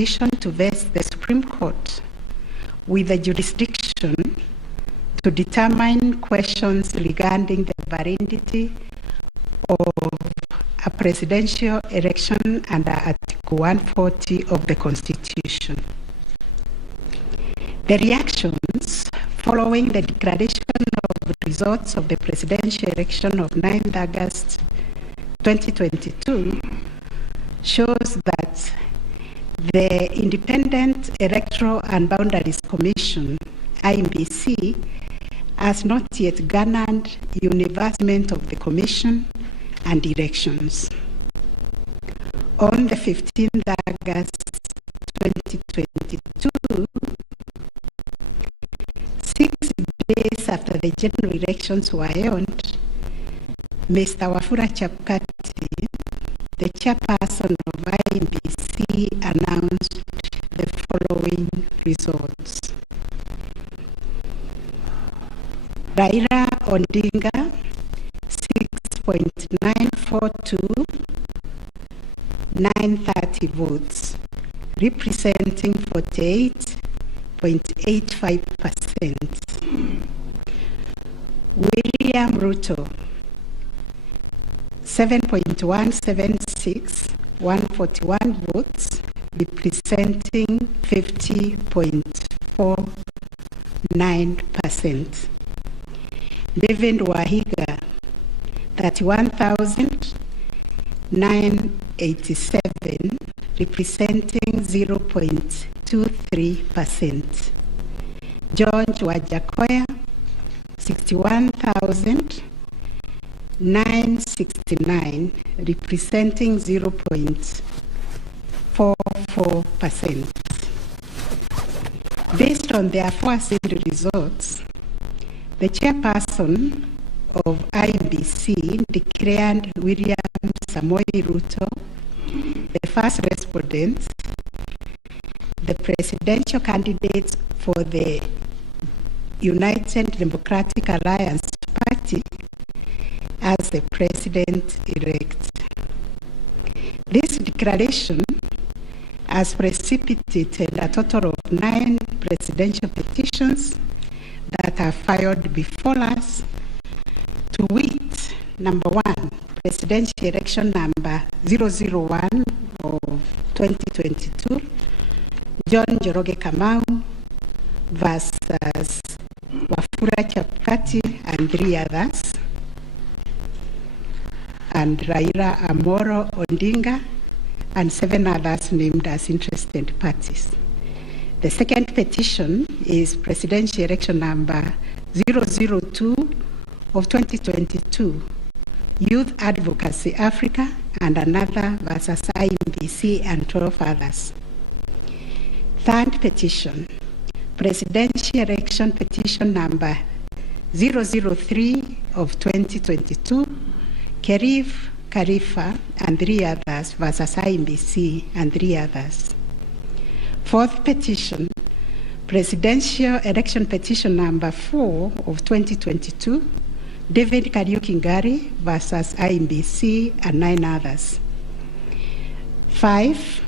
addition to vest the Supreme Court with the jurisdiction to determine questions regarding the validity of a presidential election under Article 140 of the Constitution. The reactions following the declaration of the results of the presidential election of 9th August 2022 shows that the Independent Electoral and Boundaries Commission, IEBC, has not yet garnered universal of the Commission and elections. On the 15th August 2022, 6 days after the general elections were held, Mr. Wafula Chebukati, the chairperson of IEBC, announced the following results. Raila Odinga, 6.942, 930 votes, representing 48.85%. William Ruto, 7.176, 141 votes, representing 50.49%. David Wahiga, 31,987, representing 0.23%. George Wajakoya, 61,969, representing 0.44%. Based on the aforesaid results, the chairperson of IEBC declared William Samoei Ruto the first respondent, the presidential candidate for the United Democratic Alliance Party, as the president-elect. This declaration has precipitated a total of 9 presidential petitions that are filed before us, to wit, number 1, presidential election number 001 of 2022, John Njoroge Kamau versus Wafula Chebukati and 3 others, and Raila Amolo Odinga and 7 others named as interested parties. The second petition is presidential election number 002 of 2022, Youth Advocacy Africa and another versus IEBC and 12 others. Third petition, presidential election petition number 003 of 2022, Kerif Khalifa and 3 others versus IEBC and 3 others. Fourth petition, presidential election petition number 4 of 2022, David Kariuki Ngari versus IEBC and 9 others. 5,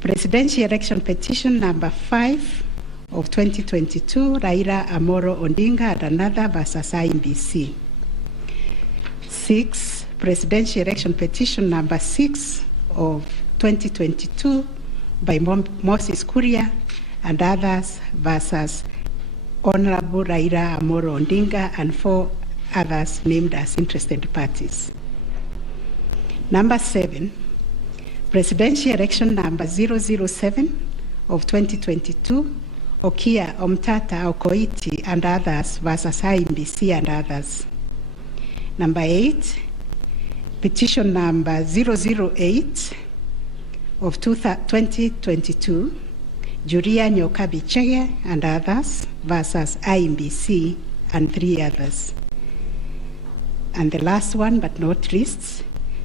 presidential election petition number 5 of 2022, Raila Amolo Odinga and another versus IEBC. 6, presidential election petition number 6 of 2022 by Moses Kuria and others versus Honorable Raila Amolo Odinga and 4 others named as interested parties. Number 7, presidential election number 007 of 2022, Okia Omtata Okoiti and others versus IEBC and others. Number 8, petition number 008 of 2022, Julia Nyoka Bichege and others versus IEBC and 3 others. And the last one but not least,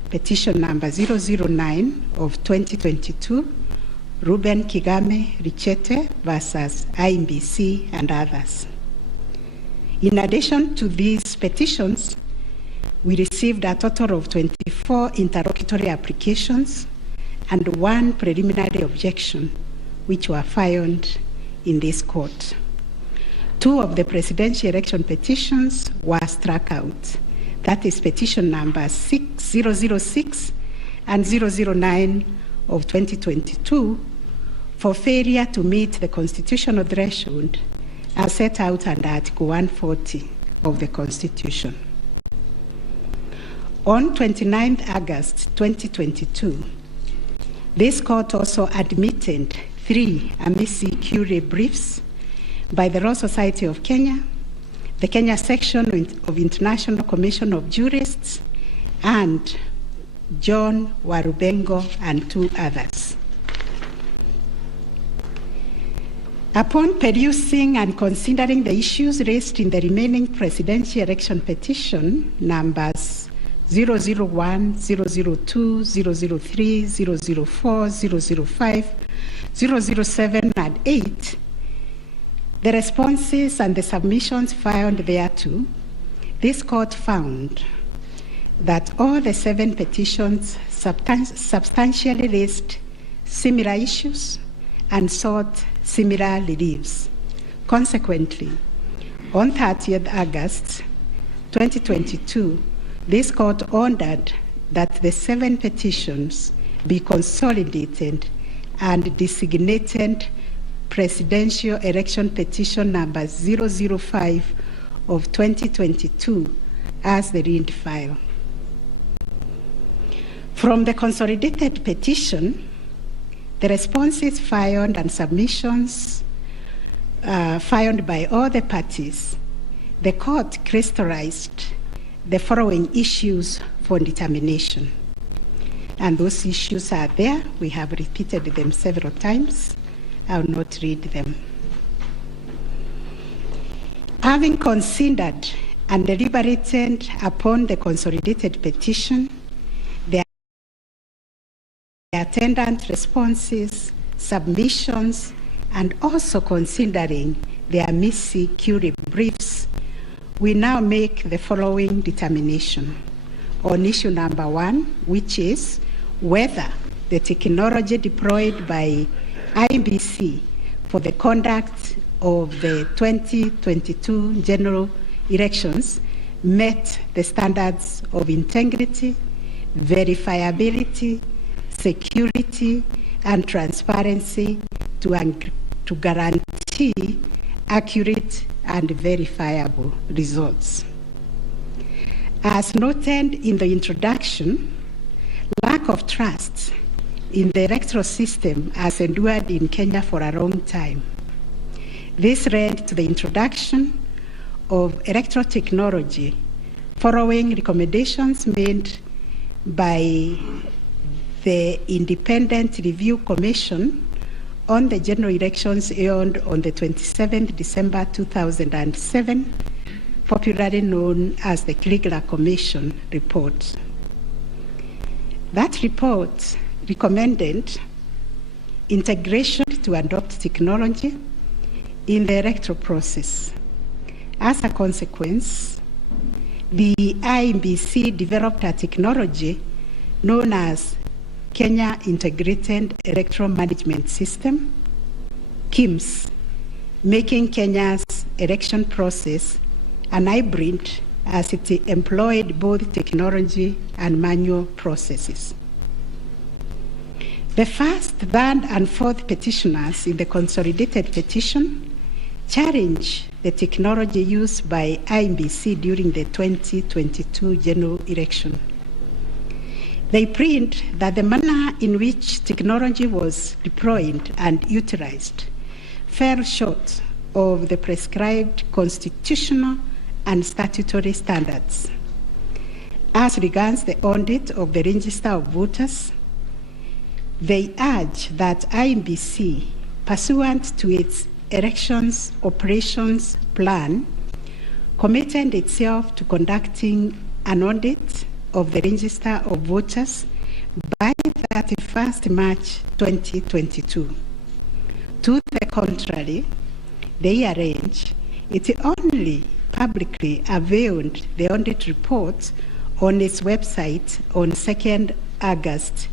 petition number 009 of 2022, Ruben Kigame Richete versus IEBC and others. In addition to these petitions, we received a total of 24 interlocutory applications and 1 preliminary objection which were filed in this court. 2 of the presidential election petitions were struck out. That is petition number 006 and 009 of 2022 for failure to meet the constitutional threshold as set out under Article 140 of the Constitution. On 29 August 2022, this court also admitted 3 amici curiae briefs by the Law Society of Kenya, the Kenya section of International Commission of Jurists, and John Warubengo and 2 others. Upon perusing and considering the issues raised in the remaining presidential election petition numbers 001, 002, 003, 004, 005, 007, and 8, the responses and the submissions filed thereto, this court found that all the 7 petitions substantially raised similar issues and sought similar reliefs. Consequently, on 30th August 2022, this court ordered that the 7 petitions be consolidated and designated presidential election petition number 005 of 2022 as the read file. From the consolidated petition, the responses filed and submissions filed by all the parties, the court crystallized the following issues for determination. And those issues are there. We have repeated them several times. I will not read them. Having considered and deliberated upon the consolidated petition, the attendant responses, submissions, and also considering the amici curiae briefs, we now make the following determination on issue number 1, which is whether the technology deployed by IEBC for the conduct of the 2022 general elections met the standards of integrity, verifiability, security, and transparency to guarantee accurate and verifiable results. As noted in the introduction, lack of trust in the electoral system has endured in Kenya for a long time. This led to the introduction of electoral technology following recommendations made by the Independent Review Commission on the general elections held on the 27th December 2007, popularly known as the KISII Commission report. That report recommended integration to adopt technology in the electoral process. As a consequence, the IEBC developed a technology known as Kenya Integrated Electoral Management System, KIMS, making Kenya's election process an hybrid as it employed both technology and manual processes. The first, third, and fourth petitioners in the consolidated petition challenge the technology used by IEBC during the 2022 general election. They plead that the manner in which technology was deployed and utilized fell short of the prescribed constitutional and statutory standards. As regards the audit of the register of voters, they urge that IEBC, pursuant to its elections operations plan, committed itself to conducting an audit of the register of voters by 31st March 2022. To the contrary, they arrange it only publicly availed the audit report on its website on 2nd August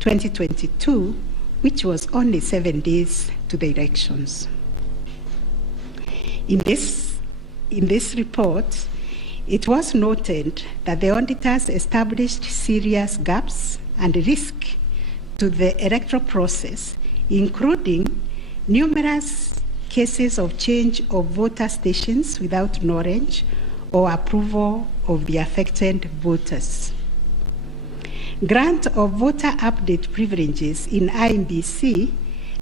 2022, which was only 7 days to the elections. In this report, it was noted that the auditors established serious gaps and risk to the electoral process, including numerous cases of change of voter stations without knowledge or approval of the affected voters. Grant of voter update privileges in IMBC,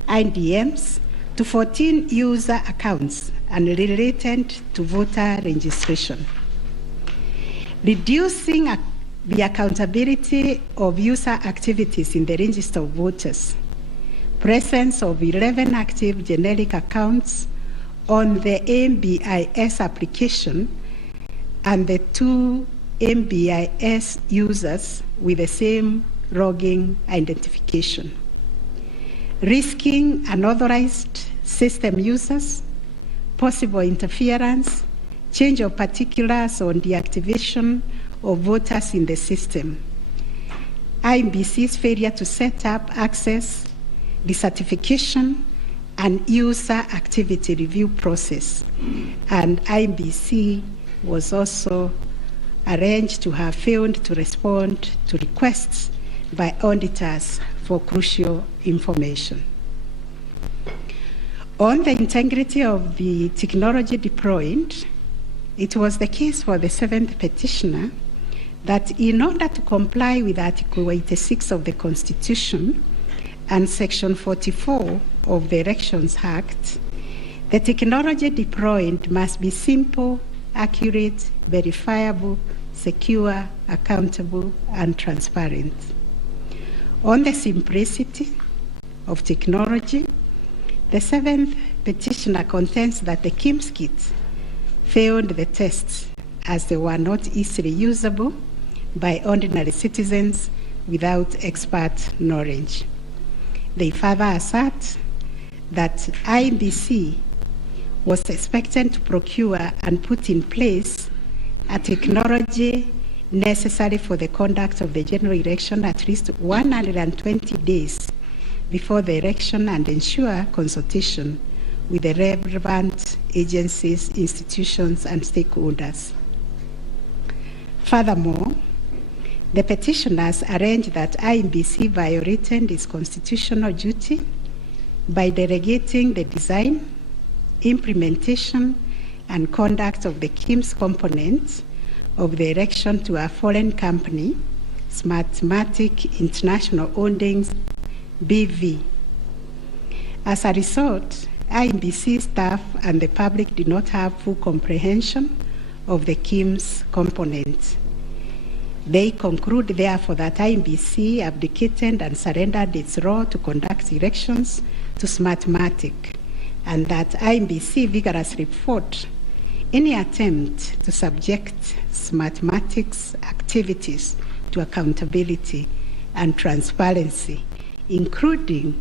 IDMs, to 14 user accounts and related to voter registration. Reducing the accountability of user activities in the register of voters. Presence of 11 active generic accounts on the MBIS application and the 2 MBIS users with the same logging identification. Risking unauthorized system users, possible interference, change of particulars on deactivation of voters in the system. IMBC's failure to set up access, decertification, and user activity review process. And IMBC was also alleged to have failed to respond to requests by auditors for crucial information. On the integrity of the technology deployed, it was the case for the 7th petitioner that in order to comply with Article 86 of the Constitution and Section 44 of the Elections Act, the technology deployed must be simple, accurate, verifiable, secure, accountable, and transparent. On the simplicity of technology, the 7th petitioner contends that the KISII kits failed the tests as they were not easily usable by ordinary citizens without expert knowledge. They further assert that IMBC was expected to procure and put in place a technology necessary for the conduct of the general election at least 120 days before the election and ensure consultation with the relevant agencies, institutions, and stakeholders. Furthermore, the petitioners allege that IMBC violated its constitutional duty by delegating the design, implementation, and conduct of the KISII components of the election to a foreign company, Smartmatic International Holdings, BV. As a result, IMBC staff and the public did not have full comprehension of the KISII components. They conclude, therefore, that IMBC abdicated and surrendered its role to conduct elections to Smartmatic, and that IMBC vigorously fought any attempt to subject Smartmatic's activities to accountability and transparency, including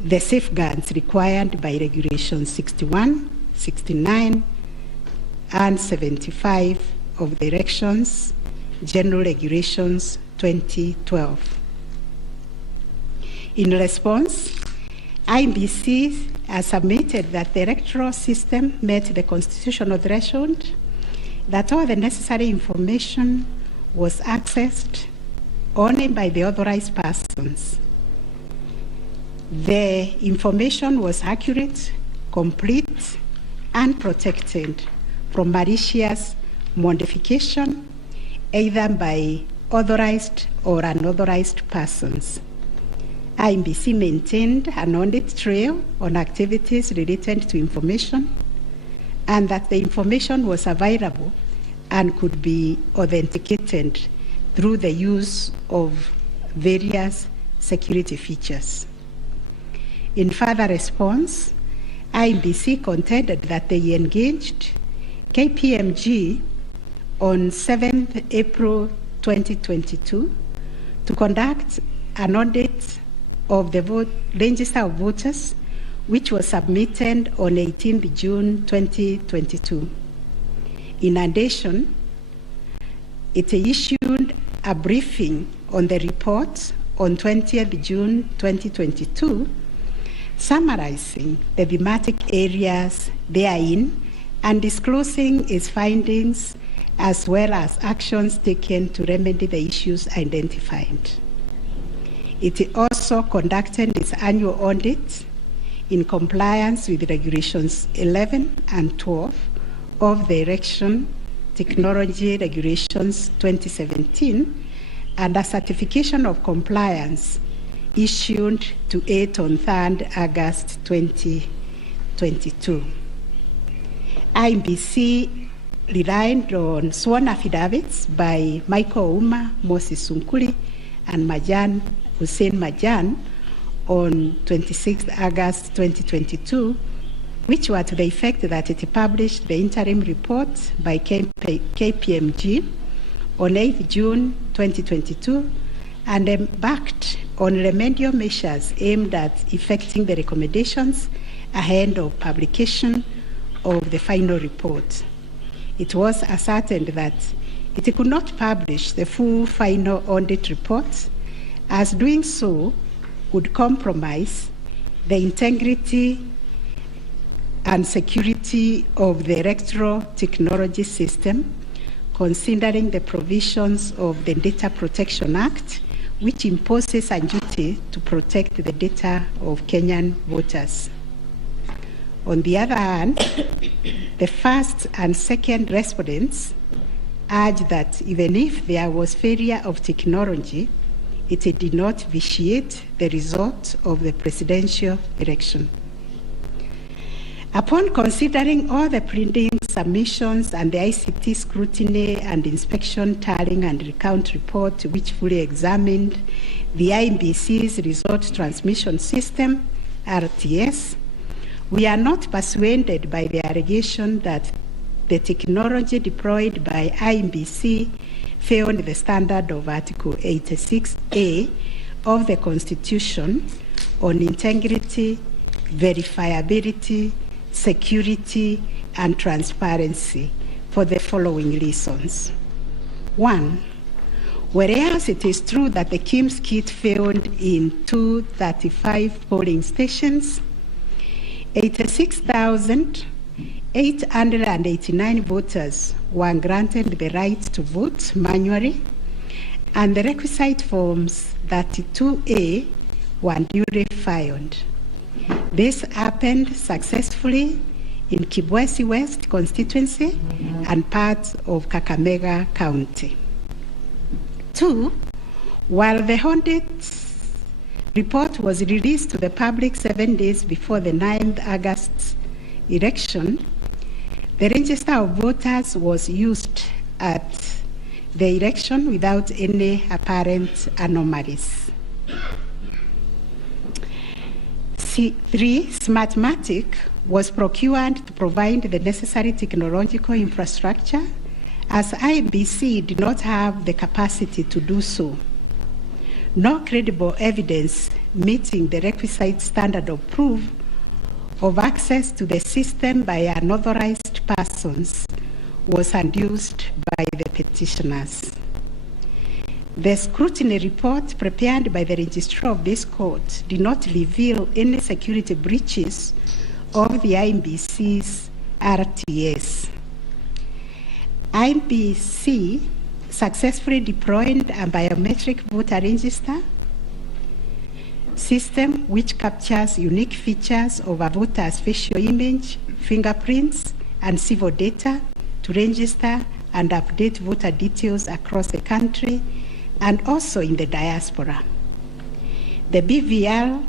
the safeguards required by Regulations 61, 69, and 75 of the Elections General Regulations 2012. In response, IMBC has submitted that the electoral system met the constitutional threshold, that all the necessary information was accessed only by the authorized persons. The information was accurate, complete, and protected from malicious modification, either by authorized or unauthorized persons. IMBC maintained an audit trail on activities related to information, and that the information was available and could be authenticated through the use of various security features. In further response, IMBC contended that they engaged KPMG on 7th April 2022 to conduct an audit of the register of voters, which was submitted on 18th June 2022. In addition, it issued a briefing on the report on 20th June 2022 summarizing the thematic areas therein and disclosing its findings as well as actions taken to remedy the issues identified. It also conducted its annual audit in compliance with Regulations 11 and 12 of the Election Technology Regulations 2017 and a certification of compliance issued to it on 3rd August 2022. IMBC relied on sworn affidavits by Michael Uma, Moses Sunkuli, and Hussein Majan on 26 August 2022, which were to the effect that it published the interim report by KPMG on 8 June 2022 and embarked on remedial measures aimed at effecting the recommendations ahead of publication of the final report. It was ascertained that it could not publish the full final audit report, as doing so would compromise the integrity and security of the electoral technology system, considering the provisions of the Data Protection Act, which imposes a duty to protect the data of Kenyan voters. On the other hand, the first and second respondents urged that even if there was failure of technology, it did not vitiate the result of the presidential election. Upon considering all the printing submissions and the ICT scrutiny and inspection tallying and recount report, which fully examined the IMBC's result transmission system, RTS, we are not persuaded by the allegation that the technology deployed by IMBC failed the standard of Article 86A of the Constitution on integrity, verifiability, security, and transparency for the following reasons. 1, whereas it is true that the KIMS kit failed in 235 polling stations, 86,889 voters were granted the right to vote manually, and the requisite forms 32A were duly filed. This happened successfully in Kibwezi West constituency and parts of Kakamega County. 2, while the audit report was released to the public 7 days before the 9th August election, the register of voters was used at the election without any apparent anomalies. 3, Smartmatic was procured to provide the necessary technological infrastructure, as IMBC did not have the capacity to do so. No credible evidence meeting the requisite standard of proof of access to the system by unauthorized persons was adduced by the petitioners. The scrutiny report prepared by the registrar of this court did not reveal any security breaches of the IMBC's RTS. IMBC successfully deployed a biometric voter register system which captures unique features of a voter's facial image, fingerprints, and civil data to register and update voter details across the country and also in the diaspora. The BVR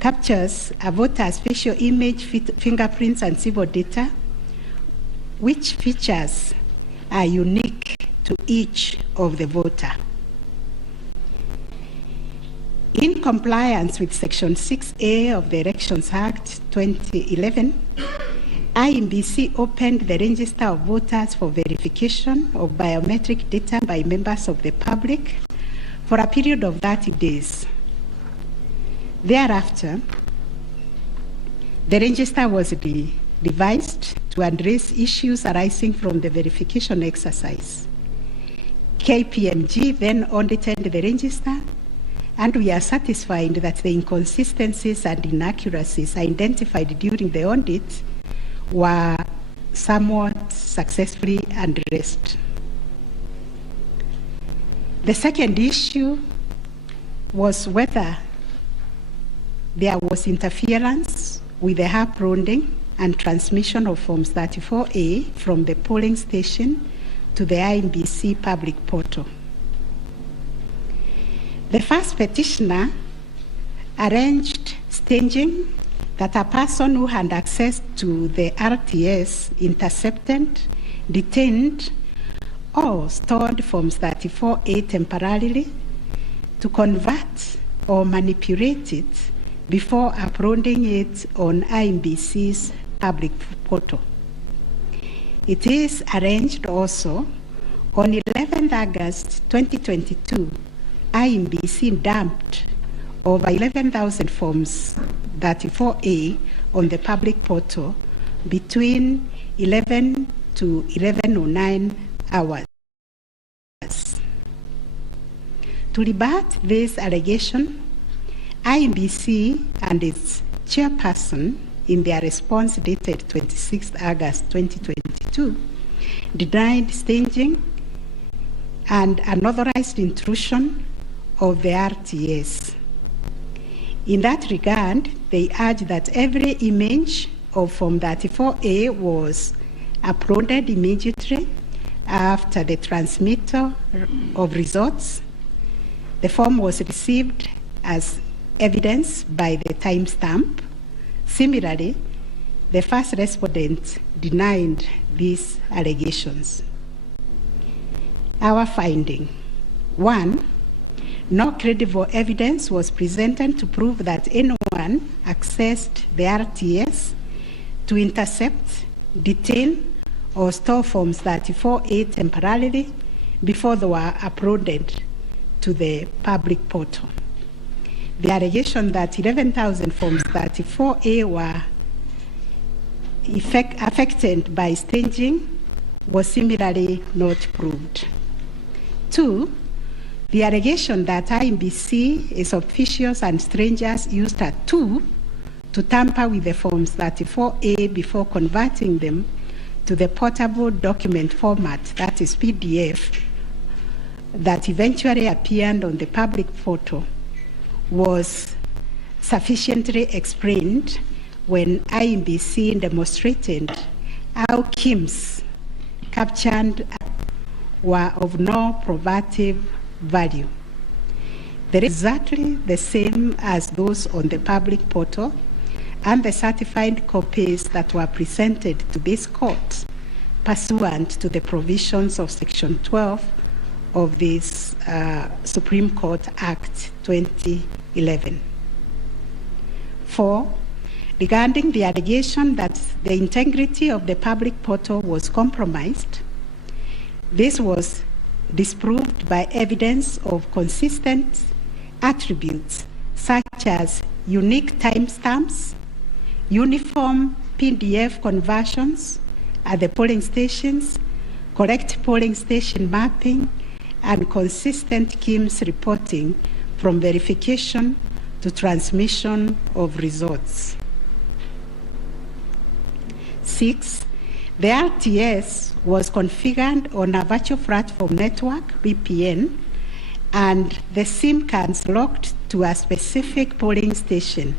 captures a voter's facial image, fingerprints, and civil data, which features are unique to each of the voter. In compliance with Section 6A of the Elections Act 2011, IMBC opened the register of voters for verification of biometric data by members of the public for a period of 30 days. Thereafter, the register was revised to address issues arising from the verification exercise. KPMG then audited the register and we are satisfied that the inconsistencies and inaccuracies identified during the audit were somewhat successfully addressed. The second issue was whether there was interference with the uploading and transmission of Forms 34A from the polling station to the IMBC public portal. The first petitioner arranged staging that a person who had access to the RTS intercepted, detained, or stored Forms 34A temporarily to convert or manipulate it before uploading it on IMBC's public portal. It is arranged also on 11th August 2022, IMBC dumped over 11,000 Forms 34A on the public portal between 11 to 11:09 hours. To rebut this allegation, IMBC and its chairperson, in their response dated 26th August 2022, denied staging and unauthorized intrusion of the RTS. In that regard, they urged that every image of Form 34A was uploaded immediately after the transmittal of results. The form was received as evidence by the timestamp. Similarly, the first respondent denied these allegations. Our finding: 1, no credible evidence was presented to prove that anyone accessed the RTS to intercept, detain, or store Forms 34A temporarily before they were uploaded to the public portal. The allegation that 11,000 Forms 34A were affected by staging was similarly not proved. 2, the allegation that IMBC, its officials and strangers used a tool to tamper with the Forms 34A before converting them to the portable document format, that is PDF, that eventually appeared on the public portal, was sufficiently explained when IMBC demonstrated how KISII captured were of no probative value. They're exactly the same as those on the public portal, and the certified copies that were presented to this court pursuant to the provisions of Section 12 of this Supreme Court Act 2011. 4, regarding the allegation that the integrity of the public portal was compromised, this was disproved by evidence of consistent attributes such as unique timestamps, uniform PDF conversions at the polling stations, correct polling station mapping, and consistent KISII reporting from verification to transmission of results. 6, the RTS was configured on a virtual platform network, VPN, and the SIM cards locked to a specific polling station.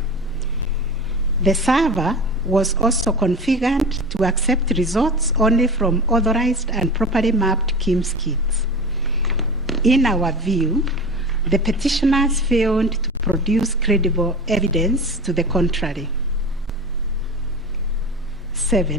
The server was also configured to accept results only from authorized and properly mapped KISII kits. In our view, the petitioners failed to produce credible evidence to the contrary. 7,